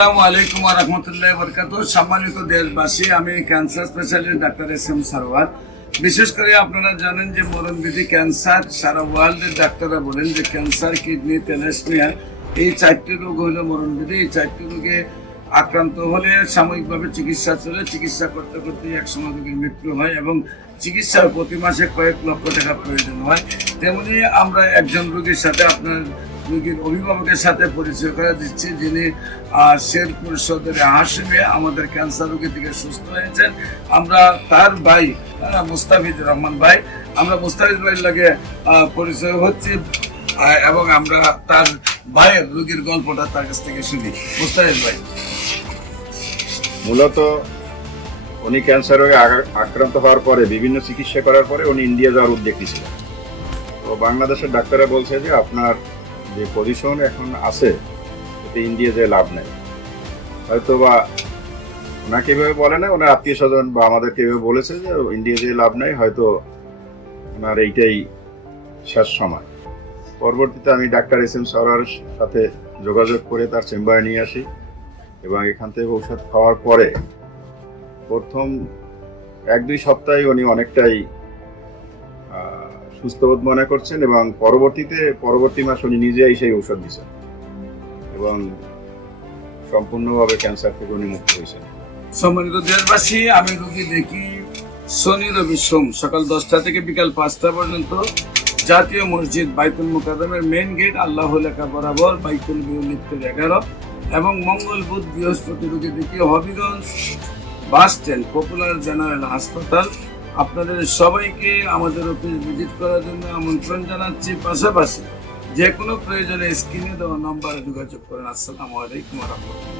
আসসালামু আলাইকুম ওয়া রাহমাতুল্লাহি ওয়া বারাকাতুহু। সম্মানিত দেশবাসী, আমি cancer specialist doctor SM. Sarwar. বিশেষ করে আপনারা জানেন যে মরণবিধি ক্যান্সার, সারা ওয়ার্ল্ডের ডাক্তাররা বলেন যে ক্যান্সার, কিডনি, থ্যালাসেমিয়া এই 4টি রোগ হলো মরণবিধি। এই 4টি রোগে আক্রান্ত হলে সাময়িকভাবে চিকিৎসা চলে, চিকিৎসা করতে করতে একসময় রোগীর মৃত্যু হয় এবং চিকিৎসার প্রতি মাসে কয়েক লক্ষ টাকা প্রয়োজন হয়। তেমনি আমরা একজন রোগীর সাথে আপনার রোগীর অভিভাবকের সাথে পরিচয় করে দিচ্ছি, যিনি শেরপুর সদরে হাসিমে আমাদের ক্যান্সার রোগী থেকে সুস্থ হয়েছেন। আমরা তার ভাই মুস্তাফিজুর রহমান ভাই, আমরা মুস্তাফিজ ভাইয়ের লাগে পরিচয় হচ্ছে এবং আমরা তার ভাইয়ের রোগীর গল্পটা তার কাছ থেকে শুনি। মুস্তাফিজ ভাই, মূলত উনি ক্যান্সার রোগে আক্রান্ত হওয়ার পরে বিভিন্ন চিকিৎসা করার পরে উনি ইন্ডিয়া যাওয়ার উদ্যোগ নিয়েছিলেন। তো বাংলাদেশের ডাক্তাররা বলছে যে আপনার যে পজিশন এখন আছে এতে ইন্ডিয়া যে লাভ নেই। হয়তো বা ওনাকে এভাবে বলে না, ওনার আত্মীয় স্বজন বা আমাদেরকে এভাবে বলেছে যে ইন্ডিয়া যে লাভ নেই, হয়তো ওনার এইটাই শেষ সময়। পরবর্তীতে আমি ডাক্তার এস.এম. সারওয়ারের সাথে যোগাযোগ করে তার চেম্বারে নিয়ে আসি এবং এখান থেকে ঔষধ খাওয়ার পরে প্রথম 1-2 সপ্তাহে উনি অনেকটাই সুস্থবোধ মনে করছেন এবং পরবর্তী মাস উনি নিজেই সেই ঔষধ দিচ্ছেন এবং সম্পূর্ণভাবে ক্যান্সার থেকে উনি মুক্ত হয়েছেন। সম্মানিত দেশবাসী, আমি রোগী দেখি শনি, রবি, সোম সকাল 10টা থেকে বিকাল 5টা পর্যন্ত জাতীয় মসজিদ বাইতুল মুকাররমের মেইন গেট আল্লাহ লেখা বরাবর বাইতুল বিউলিপ্তের 11 এবং মঙ্গল, বুধ, বৃহস্পতি রোগী দেখি Habiganj bus stand popular general হাসপাতাল। আপনাদের সবাইকে আমাদের অফিস ভিজিট করার জন্য আমন্ত্রণ জানাচ্ছি। পাশাপাশি যে কোনো প্রয়োজনে স্ক্রিনে দেওয়া নম্বরে যোগাযোগ করেন। আসসালামু আলাইকুম ওয়া রাহমাতুল্লাহ।